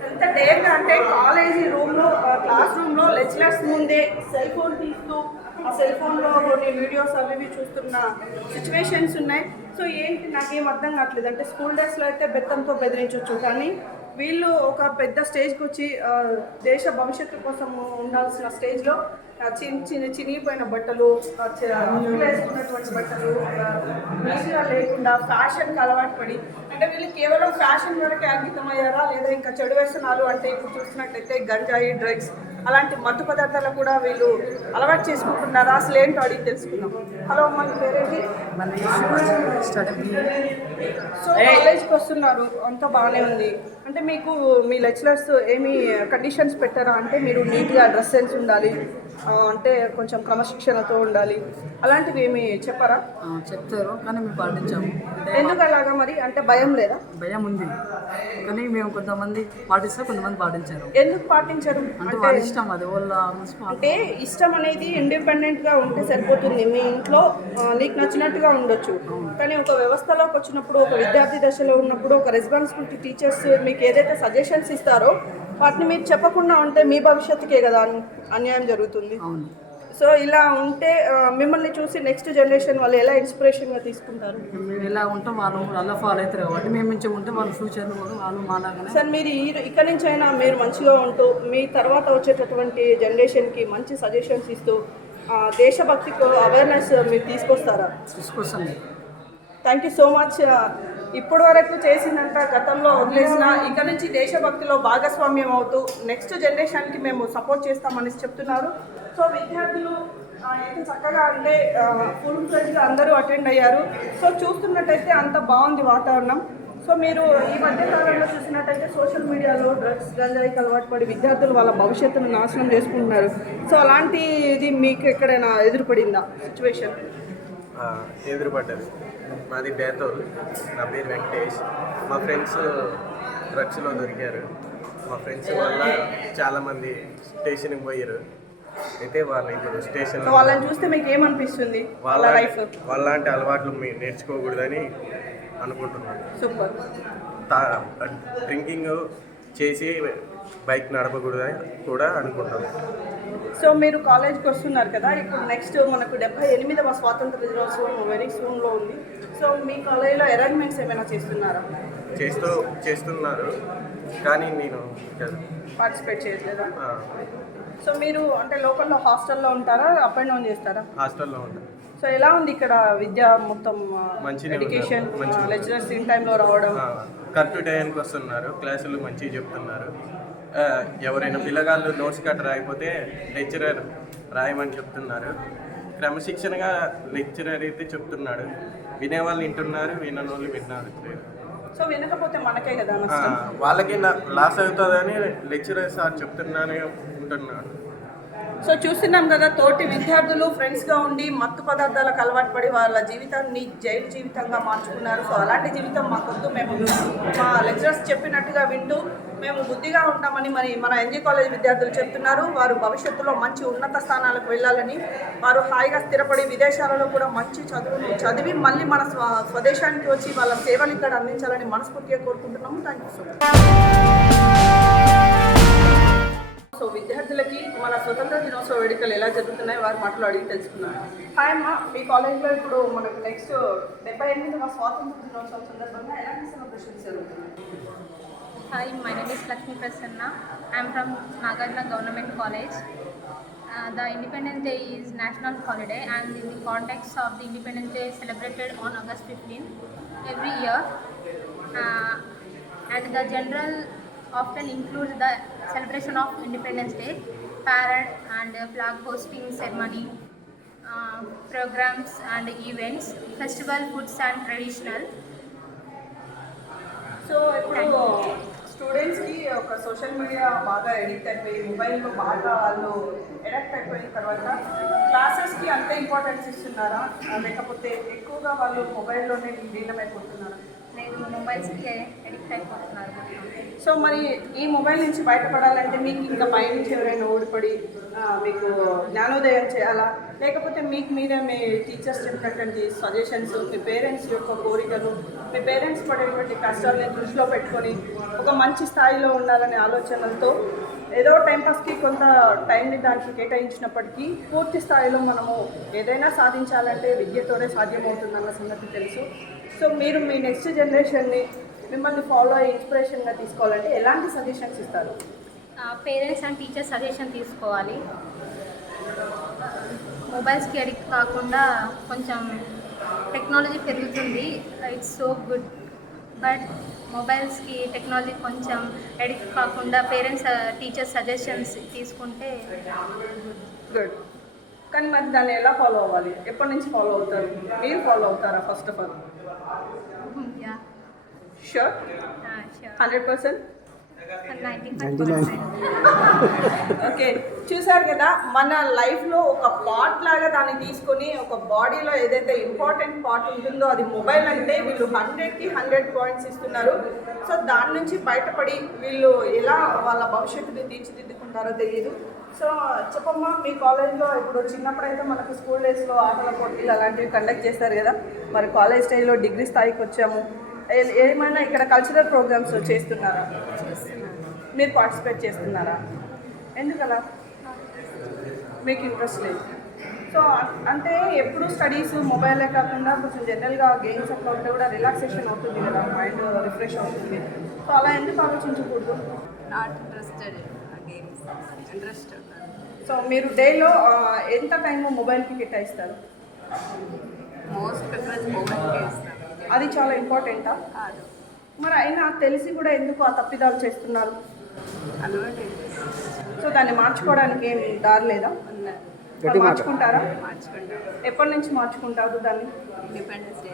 ఎంత డేర్గా అంటే కాలేజీ రూమ్లో, క్లాస్ రూమ్లో లెక్చరర్స్ ముందే సెల్ ఫోన్ తీస్తూ ఆ సెల్ ఫోన్లో కొన్ని వీడియోస్ అవి చూస్తున్న సిచ్యువేషన్స్ ఉన్నాయి. సో ఏంటి నాకేం అర్థం కావట్లేదు. అంటే స్కూల్ డేస్లో అయితే బెత్తంతో బెదిరించవచ్చు, కానీ వీళ్ళు ఒక పెద్ద స్టేజ్కి వచ్చి దేశ భవిష్యత్తు కోసం ఉండాల్సిన స్టేజ్లో చినిగిపోయిన బట్టలు, వేసుకున్నటువంటి బట్టలు మంచిగా లేకుండా ఫ్యాషన్కి అలవాటు పడి, అంటే వీళ్ళు కేవలం ఫ్యాషన్ వరకే అంకితమయ్యారా, లేదా ఇంకా చెడు వ్యసనాలు అంటే ఇప్పుడు చూసినట్టయితే గంజాయి, డ్రగ్స్ అలాంటి మత్తు పదార్థాలు కూడా వీళ్ళు అలవాటు చేసుకుంటున్నారా, అసలు ఏంటో అడిగి తెలుసుకుందాం. హలో, మన పేరేంటి? సో కాలేజ్కి వస్తున్నారు, అంతా బాగానే ఉంది. అంటే మీకు మీ లెక్చరర్స్ ఏమి కండిషన్స్ పెట్టారా? అంటే మీరు నీట్గా డ్రెస్ సెన్స్ ఉండాలి, అంటే కొంచెం క్రమశిక్షణతో ఉండాలి, అలాంటివి ఏమి చెప్పారా? చెప్తారు, కానీ మేము పాటించాము. ఎందుకు అలాగా మరి? అంటే భయం లేదా? భయం ఉంది, కానీ మేము కొంతమంది పాటిస్తే కొంతమంది పాటించారు. ఎందుకు పాటించారు? అంటే వాళ్ళ ఇష్టం, అది వాళ్ళ అంటే ఇష్టం అనేది ఇండిపెండెంట్గా ఉంటే సరిపోతుంది. మీ ఇంట్లో నీకు నచ్చినట్టుగా ఉండొచ్చు, కానీ ఒక వ్యవస్థలోకి వచ్చినప్పుడు, ఒక విద్యార్థి దశలో ఉన్నప్పుడు ఒక రెస్పాన్సిబిలిటీ టీచర్స్ మీకు ఏదైతే సజెషన్స్ ఇస్తారో వాటిని మీరు చెప్పకుండా ఉంటే మీ భవిష్యత్తుకే కదా అన్యాయం జరుగుతుంది. సో ఇలా ఉంటే మిమ్మల్ని చూసి నెక్స్ట్ జనరేషన్ వాళ్ళు ఎలా ఇన్స్పిరేషన్గా తీసుకుంటారు? మేము ఎలా ఉంటాం వాళ్ళు అలా ఫాలో అవుతారు కాబట్టి మేము మంచిగా ఉంటే వాళ్ళ ఫ్యూచర్లో కూడా వాళ్ళు మాలాగానే. సార్ మీరు ఇక్కడి నుంచి అయినా మీరు మంచిగా ఉంటూ మీ తర్వాత వచ్చేటటువంటి జనరేషన్కి మంచి సజెషన్స్ ఇస్తూ దేశభక్తికి అవేర్నెస్ మీరు తీసుకొస్తారా? తీసుకొస్తాం. Thank you so much. ఇప్పటి వరకు చేసినంత గతంలో వదిలేసిన ఇక నుంచి దేశభక్తిలో భాగస్వామ్యం అవుతూ నెక్స్ట్ జనరేషన్కి మేము సపోర్ట్ చేస్తామని చెప్తున్నారు. సో విద్యార్థులు ఎంత చక్కగా అంటే ఫుల్ ఫ్లెడ్జ్గా అందరూ అటెండ్ అయ్యారు. సో చూస్తున్నట్టయితే అంత బాగుంది వాతావరణం. సో మీరు ఈ మధ్య కాలంలో చూసినట్టయితే సోషల్ మీడియాలో డ్రగ్స్ గంజాయికి అలవాటు పడి విద్యార్థులు వాళ్ళ భవిష్యత్తును నాశనం చేసుకుంటున్నారు. సో అలాంటిది మీకు ఎక్కడైనా ఎదురుపడిందా సిచ్యువేషన్? ఎదురుపడ్డది. మాది బేతోల్, నా పేరు వెంకటేష్. మా ఫ్రెండ్స్ డ్రగ్స్లో దొరికారు. మా ఫ్రెండ్స్ వల్ల చాలామంది స్టేషన్కి పోయారు. అయితే వాళ్ళు ఇప్పుడు స్టేషన్ వాళ్ళని చూస్తే మీకు ఏమనిపిస్తుంది? వాళ్ళలాంటి అలవాట్లు మేము నేర్చుకోకూడదని అనుకుంటున్నాను. సూపర్. డ్రింకింగ్ చేసి బైక్ నడపకూడదని కూడా అనుకుంటాను. సో మీరు కాలేజ్కి వస్తున్నారు కదా, ఇప్పుడు నెక్స్ట్ మనకు 78వ స్వాతంత్ర దినోత్సవం వెరీ సూన్లో ఉంది. సో మీ కాలేజీలో అరేంజ్మెంట్స్ ఏమైనా చేస్తున్నారు కానీ నేను పార్టిసిపేట్ చేయట్లేదా? సో మీరు అంటే లోకల్లో హాస్టల్లో ఉంటారా, అప్ అండ్ డౌన్ చేస్తారా? హాస్టల్లో ఉంటాను. సో ఎలా ఉంది ఇక్కడ విద్య మొత్తం? ఎడ్యుకేషన్, లెక్చరర్స్ ఇన్ టైంలో రావడం, కరెక్ట్ టైంకి వస్తున్నారు, క్లాసులు మంచిగా చెప్తున్నారు. ఎవరైనా పిల్లగాళ్ళు నోట్స్ కట్ట రాకపోతే లెక్చరర్ రాయమని చెప్తున్నారు. క్రమశిక్షణగా లెక్చరర్ అయితే చెప్తున్నాడు. వినేవాళ్ళు వింటున్నారు, వినని వాళ్ళు విన్నారు. సో వినకపోతే మనకే కదా వాళ్ళకి లాస్ అవుతుందని లెక్చరర్ సార్ చెప్తున్నానే ఉంటున్నాడు. సో చూస్తున్నాం కదా, తోటి విద్యార్థులు ఫ్రెండ్స్గా ఉండి మత్తు పదార్థాలకు అలవాటు పడి వాళ్ళ జీవితాన్ని జైలు జీవితంగా మార్చుకున్నారు. సో అలాంటి జీవితం మాకొద్దు, మేము మా లెక్చరర్స్ చెప్పినట్టుగా వింటూ మేము బుద్ధిగా ఉంటామని మన ఎన్జీ కాలేజ్ విద్యార్థులు చెప్తున్నారు. వారు భవిష్యత్తులో మంచి ఉన్నత స్థానాలకు వెళ్ళాలని, వారు హాయిగా స్థిరపడి విదేశాలలో కూడా మంచి చదివి మళ్ళీ మన స్వదేశానికి వచ్చి వాళ్ళ సేవలు ఇక్కడ అందించాలని మనస్ఫూర్తిగా కోరుకుంటున్నాము. Thank you so much. So విద్యార్థులకి మన స్వతంత్ర దినోత్సవ వేడుకలు ఎలా జరుగుతున్నాయి వారు మాటలు అడిగి తెలుసుకున్నాం. హాయ్ అమ్మ, మీ కాలేజ్లో ఇప్పుడు మనకు నెక్స్ట్ 78వ స్వాతంత్ర దినోత్సవం సందర్భంగా ఎలాంటి సెలబ్రేషన్స్ జరుగుతున్నాయి? Hi, my name is Lakshmi Prasanna. I am from Nagarjuna Government College. The Independence Day is national holiday, and in the context of the Independence Day celebrated on August 15 every year, and the general often includes the celebration of Independence Day, parade and flag hosting ceremony, programs and events, festival, foods and traditional. So ఇప్పుడు స్టూడెంట్స్కి ఒక social media బాగా addict అయిపోయి మొబైల్లో బాగా వాళ్ళు addict అయిపోయిన తర్వాత క్లాసెస్కి అంత ఇంపార్టెన్స్ ఇస్తున్నారా, లేకపోతే ఎక్కువగా వాళ్ళు మొబైల్లోనే లీనమైపోతున్నారా? లేదు, మొబైల్స్కి ఎడిక్ట్ అయిపోతున్నారు. సో మరి ఈ మొబైల్ నుంచి బయటపడాలంటే మీకు ఇంకా పైనుంచి ఎవరైనా ఓడిపడి మీకు జ్ఞానోదయం చేయాలా, లేకపోతే మీకు మీరే మీ టీచర్స్ చెప్పినటువంటి సజెషన్స్, మీ పేరెంట్స్ యొక్క కోరికలు, మీ పేరెంట్స్ పడేటువంటి కష్టాలని దృష్టిలో పెట్టుకొని ఒక మంచి స్థాయిలో ఉండాలనే ఆలోచనలతో ఏదో టైంపాస్కి కొంత టైంని దానికి కేటాయించినప్పటికీ పూర్తి స్థాయిలో మనము ఏదైనా సాధించాలంటే విద్యతోనే సాధ్యమవుతుందన్న సంగతి తెలుసు. సో మీరు మీ నెక్స్ట్ జనరేషన్ని మిమ్మల్ని ఫాలో అయ్యి ఇన్స్పిరేషన్గా తీసుకోవాలంటే ఎలాంటి సజెషన్స్ ఇస్తారు? పేరెంట్స్ అండ్ టీచర్స్ సజెషన్ తీసుకోవాలి. మొబైల్స్కి అడిక్ట్ కాకుండా కొంచెం టెక్నాలజీ పెరుగుతుంది, ఇట్స్ సో గుడ్, బట్ మొబైల్స్కి టెక్నాలజీ కొంచెం అడిక్ట్ కాకుండా పేరెంట్స్ టీచర్స్ సజెషన్స్ తీసుకుంటే గుడ్. కానీ మరి దాన్ని ఎలా ఫాలో అవ్వాలి? ఎప్పటి నుంచి ఫాలో అవుతారు? మీరు ఫాలో అవుతారా first of all? Sure, 100%? 99%. Okay, చూసారు కదా, మన లైఫ్లో ఒక పార్ట్ లాగా దాన్ని తీసుకొని ఒక బాడీలో ఏదైతే ఇంపార్టెంట్ పార్ట్ ఉంటుందో అది మొబైల్ అంటే వీళ్ళు 100కి 100 పాయింట్స్ ఇస్తున్నారు. సో దాని నుంచి బయటపడి వీళ్ళు ఎలా వాళ్ళ భవిష్యత్తుని తీర్చిదిద్దుకుంటారో తెలియదు. సో చెప్పమ్మా, మీ కాలేజ్లో ఇప్పుడు చిన్నప్పుడైతే మనకు స్కూల్ డేస్లో ఆటల పోటీలు అలాంటివి కండక్ట్ చేస్తారు కదా, మరి కాలేజ్ స్టైల్లో డిగ్రీ స్థాయికి వచ్చాము, ఏమైనా ఇక్కడ కల్చరల్ ప్రోగ్రామ్స్ చేస్తున్నారా? మీరు పార్టిసిపేట్ చేస్తున్నారా? ఎందుకలా? మీకు ఇంట్రెస్ట్ లేదు? సో అంటే ఎప్పుడు స్టడీస్ మొబైలే కాకుండా కొంచెం జనరల్గా గేమ్స్ అట్లా ఉంటే కూడా రిలాక్సేషన్ అవుతుంది కదా, మైండ్ రిఫ్రెష్ అవుతుంది. సో అలా ఎందుకు ఆలోచించకూడదు? Not interested games, interest. So మీరు డేలో ఎంత టైం మొబైల్కి కేటాయిస్తారు? మోస్ట్ ప్రిఫరెన్స్ మొబైల్కే ఇస్తాను. అది చాలా ఇంపార్టెంటా? కాదు, మరి అయినా తెలిసి కూడా ఎందుకు ఆ తప్పిదాలు చేస్తున్నారు? అలవాటు. సో దాన్ని మార్చుకోవడానికి ఏం దారి లేదా? మరి మార్చుకుంటారా? మార్చుకుంటాను. ఎప్పటి నుంచి మార్చుకుంటారు దాన్ని? Independence day.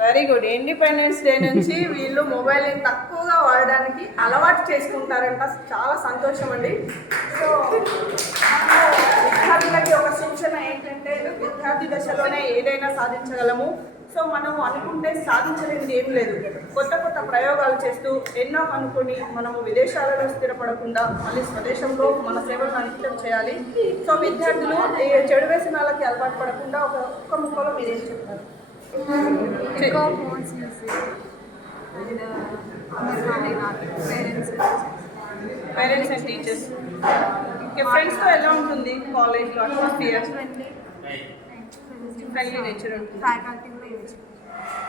Very good. Independence day నుంచి వీళ్ళు మొబైల్ని తక్కువగా వాడడానికి అలవాటు చేసుకుంటారంట. చాలా సంతోషం అండి. సో విద్యార్థులకి ఒక సూచన ఏంటంటే, విద్యార్థి దశలోనే ఏదైనా సాధించగలము. సో మనం అనుకుంటే సాధించలేనిది ఏం లేదు. కొత్త కొత్త ప్రయోగాలు చేస్తూ ఎన్నో కనుక్కొని మనము విదేశాలలో స్థిరపడకుండా మళ్ళీ స్వదేశంలో మన సేవలను అంకితం చేయాలి. సో విద్యార్థులు ఈ చెడు వ్యసనాలకి అలవాటు పడకుండా ఒక్క ముక్కలో మీరేం చెప్తారు? ఎక్కువ phones use parents and teachers. ఫ్రెండ్స్తో ఎలా ఉంటుంది కాలేజ్లో అట్మాస్ఫియర్? ఫ్రెండ్లీ నేచర్ ఉంటుంది. ఫ్యాకల్టీ కూడా యూజ్.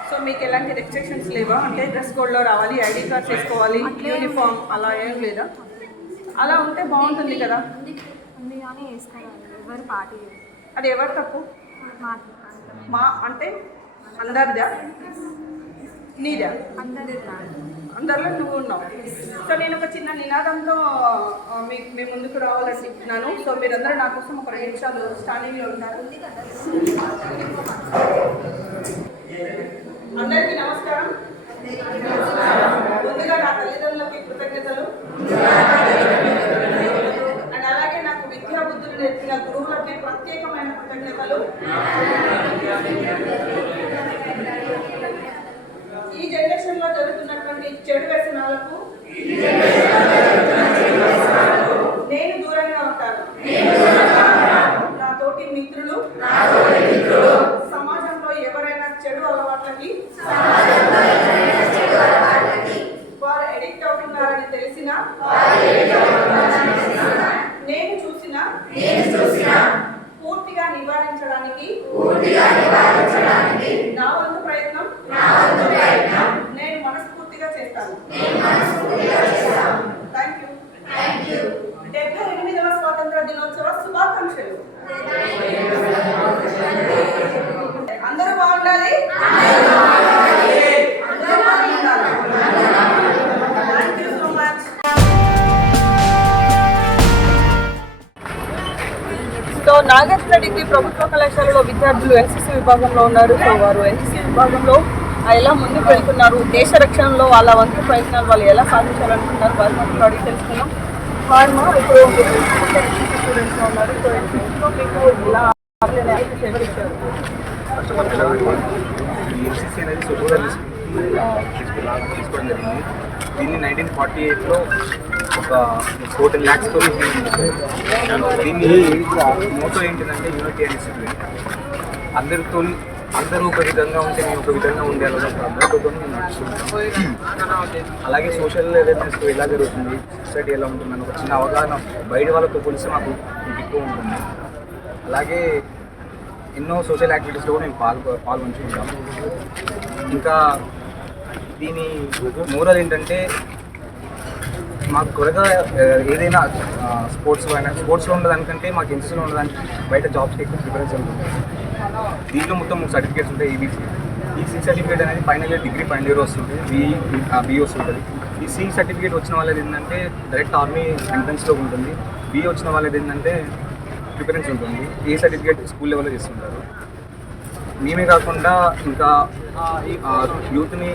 సో మీకు ఎలాంటి రెస్ట్రిక్షన్స్ లేవా? అంటే డ్రెస్ కోడ్లో రావాలి, ఐడి కార్డ్ చేసుకోవాలి, యూనిఫామ్ అలా ఏం లేదా? అలా ఉంటే బాగుంటుంది కదా. ఉంది కానీ వేసుకోవాలి, ఎవరు పార్టీ. అది ఎవరు తప్పు? మా అంటే అందరిదా? నీదా? అందరి అందరిలో నువ్వు ఉన్నావు. సో నేను ఒక చిన్న నినాదంతో మీ ముందుకు రావాలనుకుంటున్నాను. సో మీరందరూ నా కోసం ఒక 2 నిమిషాలు స్టాండింగ్లో ఉంటారు. అందరికీ నమస్కారం. ముందుగా నా తల్లిదండ్రులకి కృతజ్ఞతలు, అండ్ అలాగే నాకు విద్యా బుద్ధులు నేర్పిన గురువులకి ప్రత్యేకమైన కృతజ్ఞతలు. ఈ జనరేషన్లో జరుగుతున్నటువంటి చెడు వ్యసనాలకు నేను దూరంగా ఉంటాను. నా తోటి మిత్రులు సమాజంలో ఎవరైనా చెడు అలవాట్లకి వారు ఎడిక్ట్ అవుతున్నారని తెలిసినా, నేను చూసినా పూర్తిగా నివారించడానికి నా వంతు ప్రయత్నం నేను మనస్ఫూర్తిగా చేస్తాను. Thank you. 78వ స్వాతంత్ర దినోత్సవ శుభాకాంక్షలు. అందరూ బాగుండాలి. అందరూ బాగుండాలి. Thank you so much. So Nagarjuna degree ప్రభుత్వ కళాశాలలో విద్యార్థులు ఎన్సీసీ విభాగంలో ఉన్నారు. సో వారు ఎన్సీసీ విభాగంలో ఎలా ముందుకు వెళ్తున్నారు, దేశ రక్షణలో వాళ్ళ వంతు ప్రయత్నాలు వాళ్ళు ఎలా సాధించాలనుకుంటున్నారు, వారి మాటలు అడిగి తెలుసుకున్నాం. వారు ఇప్పుడు ఎన్సీసీ స్టూడెంట్స్లో ఉన్నారు. సో ఎన్సీసీలో మీకు ఇలా సేవలు ఇచ్చారు. ఎన్సీసీ అనేది సోషల్ తీసుకోవడం జరిగింది. దీన్ని 1948లో ఒక 14 lakhs దీన్ని మోటో ఏంటిదంటే యూనిటీ అండ్ డిసిప్లిన్. అందరూ ఒక విధంగా ఉంటే మేము ఒక విధంగా ఉండాలని అందరితో మేము నడుస్తుంటాం. అలాగే సోషల్ అవేర్నెస్ ఎలా జరుగుతుంది, సొసైటీ ఎలా ఉంటుందని ఒక చిన్న అవగాహన బయట వాళ్ళతో పోలిస్తే మాకు ఎక్కువ ఉంటుంది. అలాగే ఎన్నో సోషల్ యాక్టివిటీస్లో కూడా మేము పాల్గొంటుంటాం. ఇంకా దీని మోరల్ ఏంటంటే మాకు త్వరగా ఏదైనా స్పోర్ట్స్లో ఉండదానికంటే మాకు ఎన్సీసీలో ఉండదానికి బయట జాబ్స్కి ఎక్కువ ప్రిఫరెన్స్ ఉంటుంది. దీంట్లో మొత్తం 3 సర్టిఫికేట్స్ ఉంటాయి. ఈ సి సర్టిఫికేట్ అనేది final year degree final year వస్తుంది, బి వస్తుంటుంది. ఈ సి సర్టిఫికేట్ వచ్చిన వాళ్ళది ఏంటంటే డైరెక్ట్ ఆర్మీ ఎంట్రన్స్లో ఉంటుంది. బి వచ్చిన వాళ్ళది ఏంటంటే ప్రిఫరెన్స్ ఉంటుంది. ఏ సర్టిఫికేట్ స్కూల్ లెవెల్లో చేస్తుంటారు. మేమే కాకుండా ఇంకా యూత్ని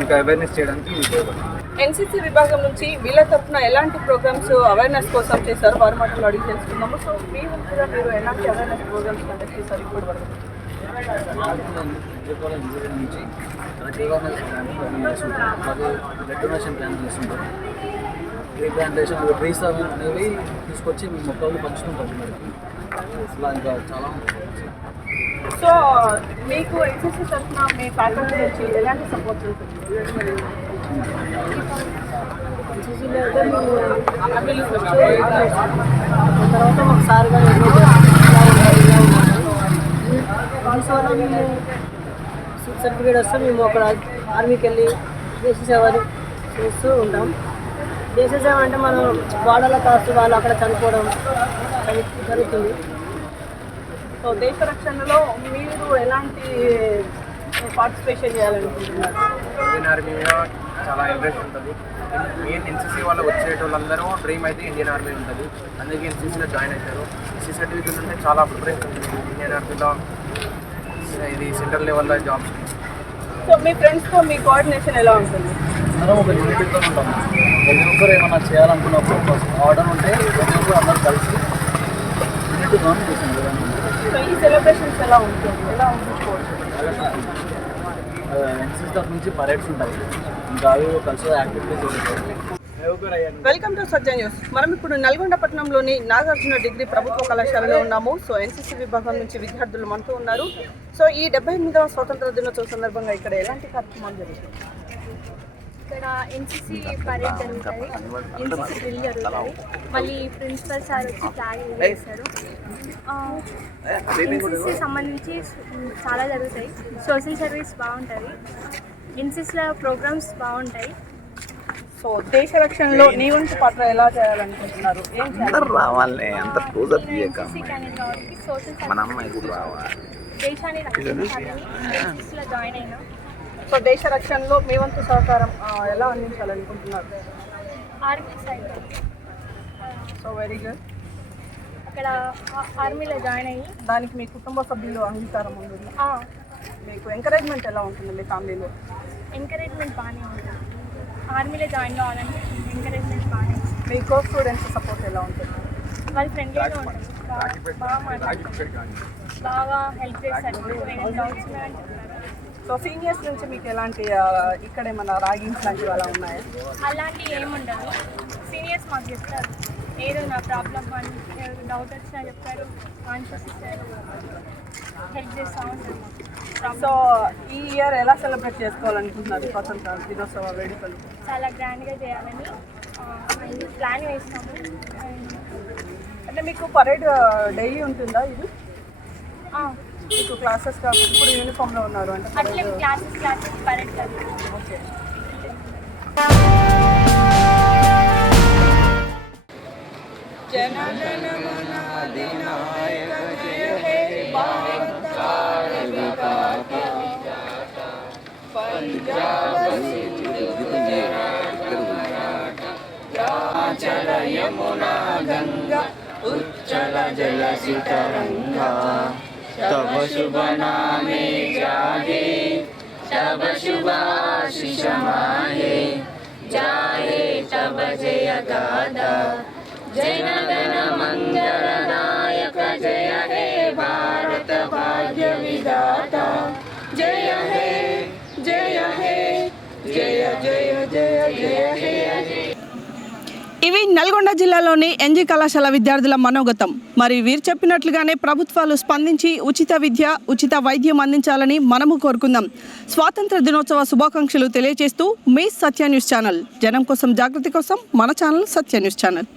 ఇంకా అవేర్నెస్ చేయడానికి ఉపయోగపడుతుంది. ఎన్సీసీ విభాగం నుంచి వీళ్ళ తరఫున ఎలాంటి ప్రోగ్రామ్స్ అవేర్నెస్ కోసం చేశారు, వారి మాటలు అడిగి తెలుసుకున్నాము. సో మీ వంతుగా మీరు ఎలాంటి అవేర్నెస్ ప్రోగ్రామ్స్ కండక్ట్ చేశారు ఇప్పటి వరకు? నుంచి బ్లడ్ డొనేషన్ క్యాంప్ చేస్తుంటారు. ట్రీ ప్లాంటేషన్ ట్రీస్ అనేవి తీసుకొచ్చి మేము మొక్కలు పంచుతుంటాం. అసలు ఇంకా చాలా. సో మీకు ఎన్సీసీ తరఫున మీ ఫ్యాకల్టీ నుంచి ఎలాంటి సపోర్ట్ ఉంటుంది? ఎన్సీసీలో అయితే మేము తర్వాత మాకు సార్ గారు ఎన్నో వల్ల మేము సర్టిఫికేట్ వస్తే మేము అక్కడ ఆర్మీకి వెళ్ళి దేశ సేవలు చేస్తూ ఉంటాం. దేశ సేవ అంటే మనం బార్డర్లో కాస్తూ వాళ్ళు అక్కడ చనిపోవడం జరుగుతుంది. సో దేశ రక్షణలో మీరు ఎలాంటి పార్టిసిపేషన్ చేయాలనుకుంటున్నారు? ఇండియన్ ఆర్మీ మీద చాలా ఇంట్రెస్ట్ ఉంటుంది. మెయిన్ ఎన్సీసీ వాళ్ళు వచ్చేటోళ్ళందరూ డ్రీమ్ అయితే ఇండియన్ ఆర్మీ ఉంటుంది. అందుకే ఎన్సీసీలో జాయిన్ అవుతారు. ఎన్సీ సర్టిఫికేట్ ఉంటే చాలా ప్రిఫరెన్స్ ఉంటుంది ఇండియన్ ఆర్మీలో. ఇది సెంట్రల్ లెవెల్లో జాబ్స్. సో మీ ఫ్రెండ్స్తో మీ కోఆర్డినేషన్ ఎలా ఉంటుంది? మనం ఒక యూనిటీతో ఉంటాం. ప్రతి ఒక్కరు ఏమైనా చేయాలనుకున్నప్పుడు ఫస్ట్ ఆర్డర్ ఉంటే ప్రతి ఒక్కరు అందరూ కలిసి యూనిటీతో చేసాం విధానం. సో ఈ సెలబ్రేషన్స్ ఎలా ఉంటుంది? ఎన్సీసీ తరఫు నుంచి పరేడ్స్ ఉంటాయి, ఇంకా అవి కల్చరల్ యాక్టివిటీస్ ఉంటాయి. Welcome to Satya news. మనం ఇప్పుడు నల్గొండ పట్టణంలోని నాగార్జున డిగ్రీ ప్రభుత్వ కళాశాలలో ఉన్నాము. సో ఎన్సీసీ విభాగం నుంచి విద్యార్థులు మనతో ఉన్నారు. సో ఈ 78వ స్వాతంత్ర దినోత్సవ సందర్భంగా ఇక్కడ ఎలాంటి కార్యక్రమాలు జరుగుతాయి? ఇక్కడ ఎన్సీసీ పరేడ్ జరుగుతుంది, ఎన్సీసీ డ్రిల్ జరుగుతుంది, మళ్ళీ ప్రిన్సిపల్ సార్ వచ్చి ఫ్లాగ్ వేస్తారు. ఎన్సీసీ సంబంధించి చాలా జరుగుతాయి. సోషల్ సర్వీస్ బాగుంటుంది, ఎన్సీసీలో ప్రోగ్రామ్స్ బాగుంటాయి. సో దేశ రక్షణలో నీ వంతు పాత్ర ఎలా చేయాలనుకుంటున్నారు? ఏం రావాలి అంత క్లోజర్ ఎన్సీసీ క్యాండిడేట్ కాబట్టి సోషల్ సర్వీస్ దేశాన్ని రక్షించాలని ఎన్సీసీలో జాయిన్ అయినా. సో దేశ రక్షణలో మీ వంతు సహకారం ఎలా అందించాలనుకుంటున్నారు? Army side so very good. అక్కడ ఆర్మీలో జాయిన్ అయ్యి దానికి మీ కుటుంబ సభ్యులు అంగీకారం ఉంది? మీకు ఎంకరేజ్మెంట్ ఎలా ఉంటుంది మీ ఫ్యామిలీలో? ఎంకరేజ్మెంట్ బాగానే ఉంటుంది. ఆర్మీలో జాయిన్ కావాలంటే ఎంకరేజ్మెంట్ బాగానే ఉంటుంది. మీ కో స్టూడెంట్స్ సపోర్ట్ ఎలా ఉంటుంది? వాళ్ళు ఫ్రెండ్లీగా ఉంటుంది, బాగా మాట్లాడుతుంది, బాగా హెల్ప్ చేస్తారు. ఏదైనా డౌట్స్ ఉన్నాయని చెప్తారు. సో సీనియర్స్ నుంచి మీకు ఎలాంటి ఇక్కడ ఏమైనా ర్యాగింగ్స్ లాంటివి అలా ఉన్నాయా? అలాంటివి ఏముండదు. సీనియర్స్ మాకు చెప్తారు, ఏదో నా ప్రాబ్లం అని డౌట్ వచ్చినా చెప్తారు, ఆన్సర్స్ ఇస్తారు, హెల్ప్ చేస్తూ ఉంటారు. సో ఈ ఇయర్ ఎలా సెలబ్రేట్ చేసుకోవాలనుకుంటున్నారు స్వాతంత్ర దినోత్సవ వేడుకలు? చాలా గ్రాండ్గా చేయాలని ప్లాన్ వేసినాము. అంటే మీకు పరేడ్ డైలీ ఉంటుందా ఇది? మీకు క్లాసెస్ కాకుండా ఇప్పుడు యూనిఫామ్లో ఉన్నారు అంటే అట్లే క్లాసెస్ పరేడ్ కాదు. ఓకే. యమునా గంగా ఉచ్చల జలసి తరంగా तब शुभ नामे जागे तब शुभाशिष माहे जाहे तब जय गादा जय गण मंगल नायक जय हे भारत भाग्य विधाता जय हे जय हे जय जय जय जय हे ఇవి నల్గొండ జిల్లాలోని ఎన్జీ కళాశాల విద్యార్థుల మనోగతం. మరి వీరు చెప్పినట్లుగానే ప్రభుత్వాలు స్పందించి ఉచిత విద్య, ఉచిత వైద్యం అందించాలని మనము కోరుకుందాం. స్వాతంత్ర దినోత్సవ శుభాకాంక్షలు తెలియజేస్తూ మీ సత్య న్యూస్ ఛానల్. జనం కోసం, జాగృతి కోసం మన ఛానల్ సత్య న్యూస్ ఛానల్.